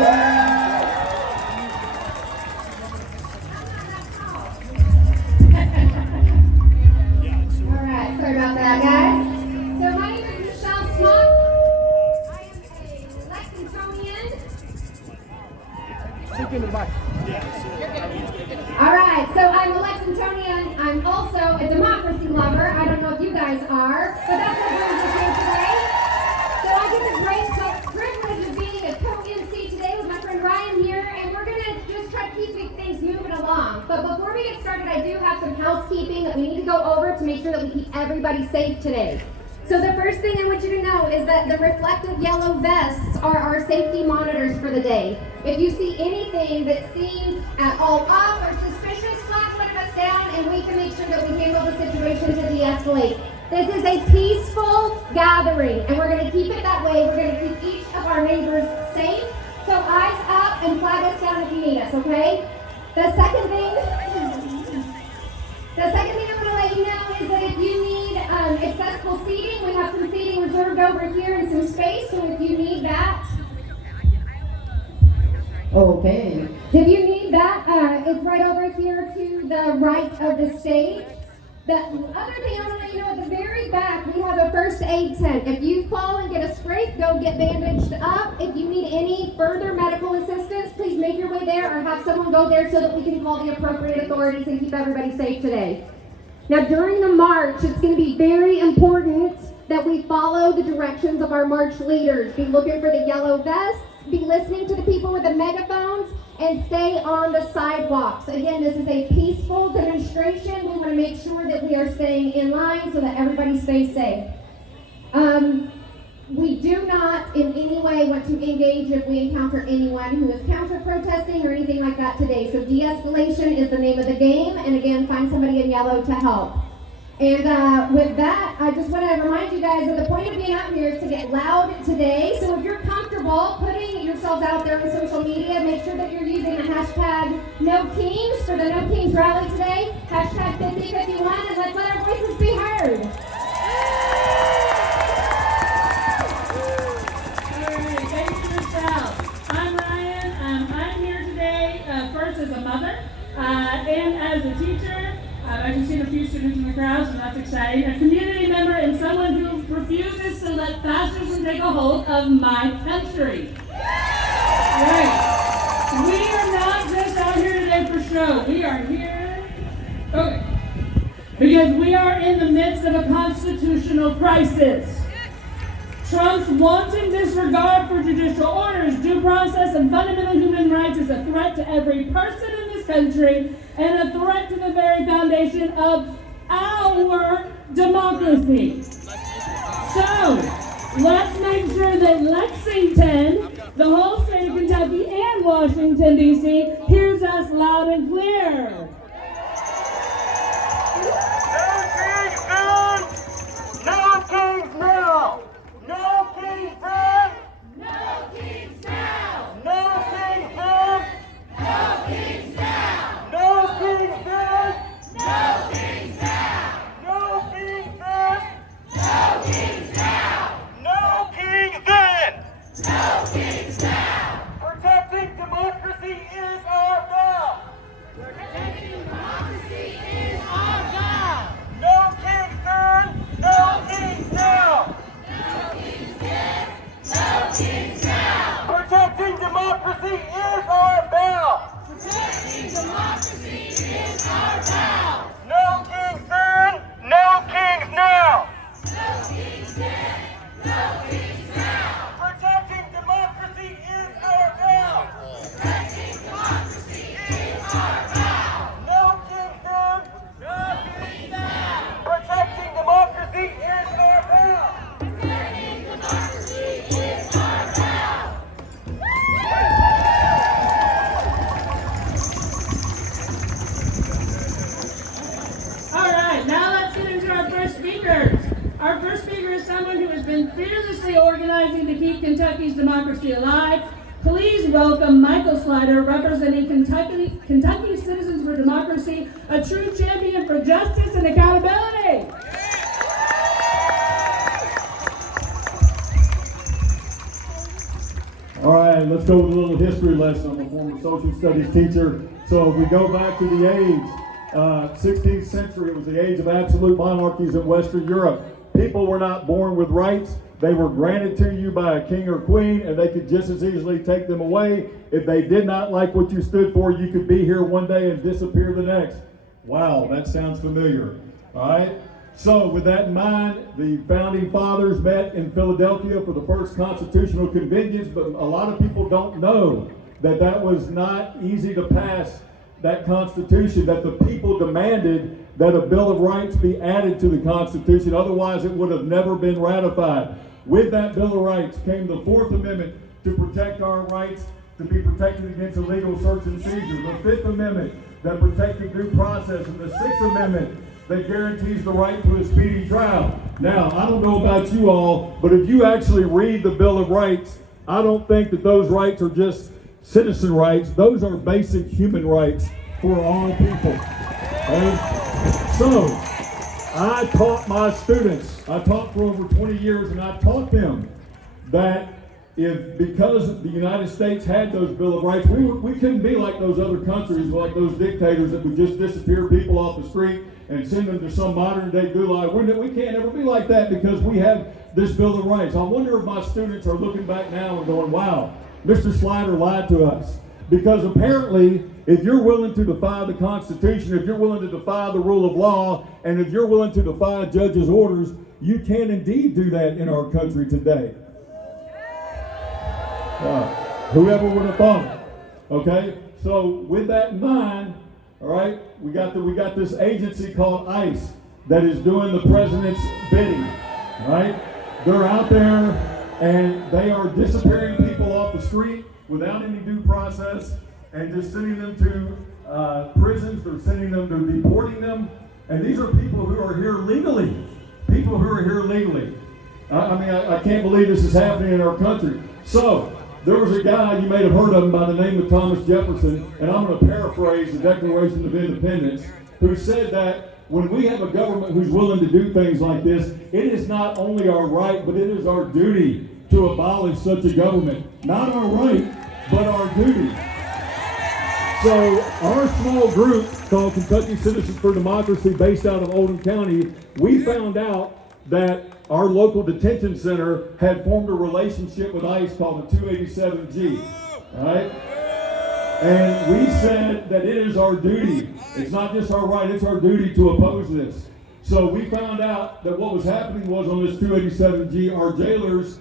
Sorry about that, guys. So my name is Michelle Smock. I am a Lexingtonian. All right, so I'm a Lexingtonian. I'm also a democracy lover. I don't know if you guys are, but that's what brings us here today. So I get the great privilege of being a co-MC today with my friend Ryan here, and we're going to just try to keep things moving along. But before we get started, I do have some housekeeping that we need to go over to make sure that we keep everybody safe today. So the first thing I want you to know is that the reflective yellow vests are our safety monitors for the day. If you see anything that seems at all off or suspicious, flag one of us down and we can make sure that we handle the situation to de-escalate. This is a peaceful gathering and we're going to keep it that way. We're going to keep each of our neighbors safe. So eyes up and flag us down if you need us, okay? The second thing I want to let you know is that if you need accessible seating, we have some seating reserved over here and some space, so if you need that. Okay. If you need that, it's right over here to the right of the stage. The other thing I want to let you know, at the very back, we have a first aid tent. If you fall and get a scrape, go get bandaged up. If you need any further medical assistance, please make your way there or have someone go there so that we can call the appropriate authorities and keep everybody safe today. Now, during the march, it's going to be very important that we follow the directions of our march leaders. Be looking for the yellow vests, be listening to the people with the megaphones, and stay on the sidewalks. Again, this is a peaceful demonstration. We want to make sure that we are staying in line so that everybody stays safe. We do not in any way want to engage if we encounter anyone who is counter-protesting or anything like that today. So de-escalation is the name of the game, and again, find somebody in yellow to help. And with that, I just want to remind you guys that the point of being out here is to get loud today. So if you're comfortable putting yourselves out there on social media, make sure that you're using the hashtag #NoKings for the NoKings rally today, hashtag 5051, and let's let our voices be heard. I'm Ryan. I'm here today first as a mother and as a teacher. I've just seen a few students in the crowd, so that's exciting. A community member and someone who refuses to let fascism take a hold of my country. Right. We are not just out here today for show. We are here because we are in the midst of a constitutional crisis. Trump's wanton disregard for judicial orders, due process, and fundamental human rights is a threat to every person in this country and a threat to the very foundation of our democracy. So, let's make sure that Lexington, the whole state of Kentucky, and Washington, D.C. hears us loud and clear. No kings now! No kings then! No kings now! No kings then! No kings now! No kings then! No kings now! No kings then! No kings now! No kings then! No kings now! Protecting democracy is our vow! Protecting democracy is our vow! No kings then! No kings now! No kings then! No kings now! Protecting democracy is our vow! Protecting democracy is our vow! No kings then! No kings now! No kings then! No kings now! Protecting democracy is our vow! Protecting democracy is our vow! No kings then! No kings now! Protecting democracy is our vow! Protecting democracy is our vow! All right, now let's get into our first speakers. Our first speaker is someone who has been fearlessly organizing to keep Kentucky's democracy alive. Please welcome Michael Slider, representing Kentucky Citizens for Democracy, a true champion for justice and accountability. All right, right, let's go with a little history lesson. I'm a former social studies teacher. So if we go back to the age, 16th century, it was the age of absolute monarchies in Western Europe. People were not born with rights. They were granted to you by a king or queen, and they could just as easily take them away. If they did not like what you stood for, you could be here one day and disappear the next. Wow, that sounds familiar. All right. So with that in mind, the founding fathers met in Philadelphia for the first constitutional conventions, but a lot of people don't know that that was not easy to pass, that Constitution, that the people demanded that a Bill of Rights be added to the Constitution, otherwise it would have never been ratified. With that Bill of Rights came the Fourth Amendment to protect our rights, to be protected against illegal search and seizure, the Fifth Amendment that protected due process, and the Sixth Amendment that guarantees the right to a speedy trial. Now, I don't know about you all, but if you actually read the Bill of Rights, I don't think that those rights are just citizen rights. Those are basic human rights for all people. Okay? So, I taught my students, I taught for over 20 years, and I taught them that because the United States had those Bill of Rights, we couldn't be like those other countries, like those dictators that would just disappear people off the street and send them to some modern day gulag. We can't ever be like that because we have this Bill of Rights. I wonder if my students are looking back now and going, wow, Mr. Slider lied to us. Because apparently, if you're willing to defy the Constitution, if you're willing to defy the rule of law, and if you're willing to defy judges' orders, you can indeed do that in our country today. Whoever would have thought it. Okay? So with that in mind, all right, we got this agency called ICE that is doing the president's bidding. All right? They're out there and they are disappearing people off the street without any due process and just sending them to prisons. They're sending them to deporting them. And these are people who are here legally. People who are here legally. I can't believe this is happening in our country. So, there was a guy, you may have heard of him, by the name of Thomas Jefferson, and I'm going to paraphrase the Declaration of Independence, who said that when we have a government who's willing to do things like this, it is not only our right, but it is our duty to abolish such a government. Not our right, but our duty. So our small group called Kentucky Citizens for Democracy, based out of Oldham County, we found out that our local detention center had formed a relationship with ICE called the 287G, all right? And we said that it is our duty. It's not just our right, it's our duty to oppose this. So we found out that what was happening was on this 287G, our jailers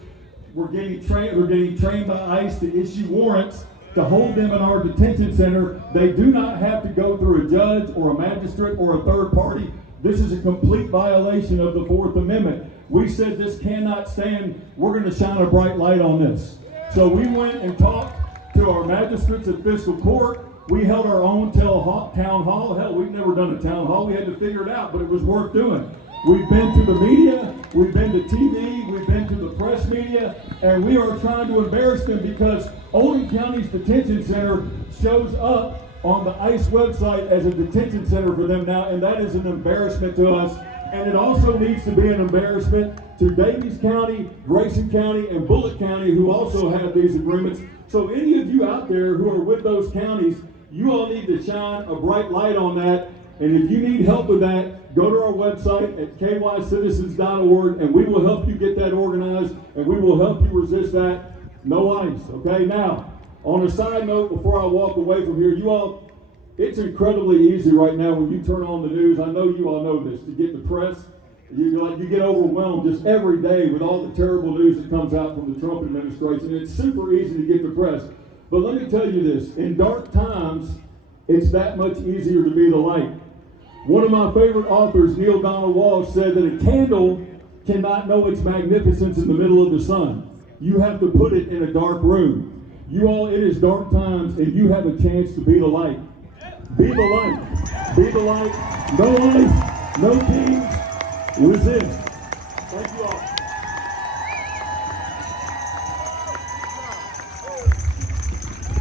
were getting trained by ICE to issue warrants to hold them in our detention center. They do not have to go through a judge or a magistrate or a third party. This is a complete violation of the Fourth Amendment. We said this cannot stand. We're going to shine a bright light on this. So we went and talked to our magistrates at fiscal court. We held our own town hall. Hell, we've never done a town hall. We had to figure it out, but it was worth doing. We've been to the media, we've been to TV, we've been to the press media, and we are trying to embarrass them because Oldham County's detention center shows up on the ICE website as a detention center for them now, and that is an embarrassment to us. And it also needs to be an embarrassment to Davies County, Grayson County, and Bullitt County, who also have these agreements. So any of you out there who are with those counties, you all need to shine a bright light on that. And if you need help with that, go to our website at kycitizens.org, and we will help you get that organized, and we will help you resist that. No ICE, okay? Now, on a side note, before I walk away from here, you all, it's incredibly easy right now when you turn on the news. I know you all know this. To get depressed, you get overwhelmed just every day with all the terrible news that comes out from the Trump administration. It's super easy to get depressed. But let me tell you this, in dark times, it's that much easier to be the light. One of my favorite authors, Neil Donald Walsh, said that a candle cannot know its magnificence in the middle of the sun. You have to put it in a dark room. You all, it is dark times, and you have a chance to be the light. Be the light. Be the light. No ICE, no kings. Resist. Thank you all.